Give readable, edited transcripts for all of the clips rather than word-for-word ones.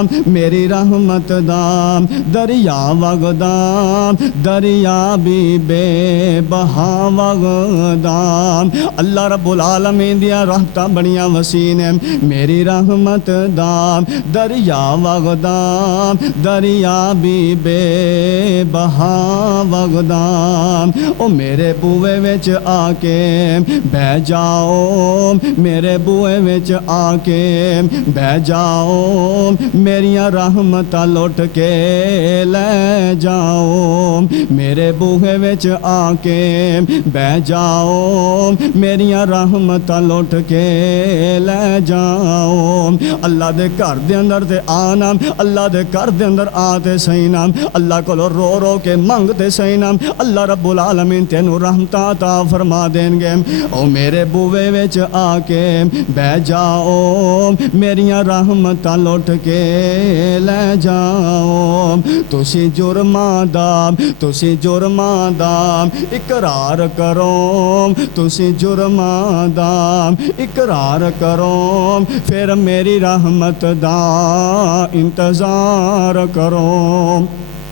میری رحمت دا دریا وگدا دریا بھی بے بہا وگدا۔ اللہ رب العالمین دیا رحمتاں بڑیاں وسیع نے۔ میری رحمت دا دریا وگدا دریا بھی بے بہا وگدا۔ او میرے بوئے وچ آ کے بہ جاؤ، میرے بوئے وچ آ کے بہ جاؤ، میریاں رحمتاں لٹ کے لے جاؤ، میرے بوہے وچ آ کے بہ جاؤ، میریاں رحمتاں لٹ کے لے جاؤ۔ اللہ دے گھر دے اندر تے آنا، اللہ دے گھر دے اندر آتے صحیح نام، اللہ کولو رو رو کے منگتے صحیح نام، اللہ رب العالمین تینوں رحمتاں عطا فرما دیں گے۔ او میرے بوہے وچ آ کے بہ جاؤ، میریاں رحمتاں لٹ کے لے جاؤ۔ تسی جرماں دا اقرار کرو، تسی جرماں دا اقرار کرو، پھر میری رحمت دا انتظار کرو۔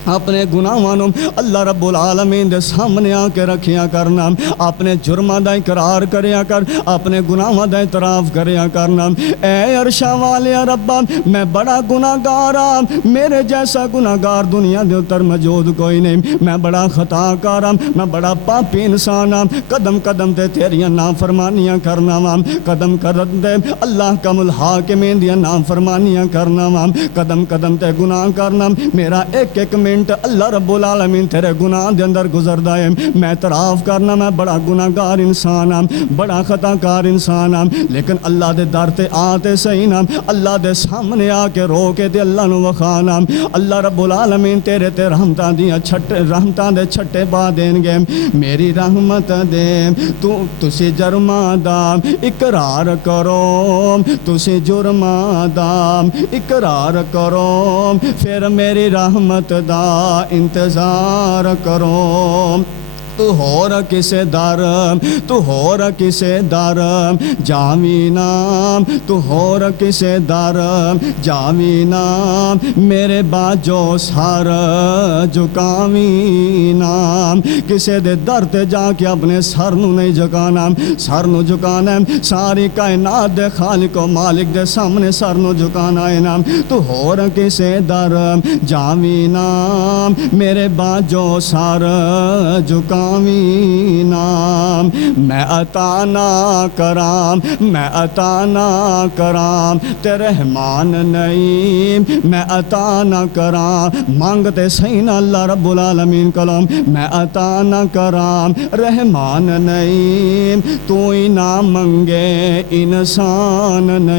اپنے گناہاں نوں اللہ رب العالمین دے سامنے آ کے رکھیا کرنا، اپنے جرماں دا اقرار کریا کر، اپنے گناہاں دا اعتراف کریا کرنا۔ اے عرشاں والیا ربا میں بڑا گناہگار ہاں، میرے جیسا گناہگار دنیا دے اوپر موجود کوئی نہیں، میں بڑا خطا کار ہاں، میں بڑا پاپی انسان ہاں، قدم قدم تے تیریاں نافرمانیاں کرنا وا، قدم قدم تے اللہ کم الحاکمین دیاں نافرمانیاں کرنا وا، قدم قدم تے گناہ کرنا، میرا ایک ایک منٹ اللہ رب العالمین تیرے گناہ دے اندر گزردا ہے، میں اعتراف کرنا میں بڑا گناہگار انسان ہاں، بڑا خطا کار انسان ہاں، لیکن اللہ دے در تے آتے صحیح نا، اللہ دے سامنے آ کے رو کے تے اللہ نو وکھانا، اللہ رب العالمین تیرے تے رحمتاں دیاں رحمتاں دے چھٹے پا دین گے۔ میری رحمت دے تسی جرماں دا اقرار کرو، تسی جرماں دا اقرار کرو، پھر میری رحمت دا انتظار کرو۔ تو ہور کسے در جاوی نام، تو ہور کسے در جاوی نام، میرے باجو سر جھکاوی نام۔ کسے دے در تے جا کے اپنے سر نو نہیں جھکانا، سر نو جھکانا ساری کائنات دے خالق و مالک دے سامنے سر نو جھکانا ہے نام۔ تو ہور کسے در جاوی نام، میرے باجو سر جھکاوی نام۔ میں عطا نہ کرام، میں عطا نہ کرام تے رحمان نہیں، میں عطا نہ کرام مانگتے صحیح نہ اللہ رب العالمین کلام، میں عطا نہ کرام رحمان نہیں، تو ہی نہ منگے انسان نہیں۔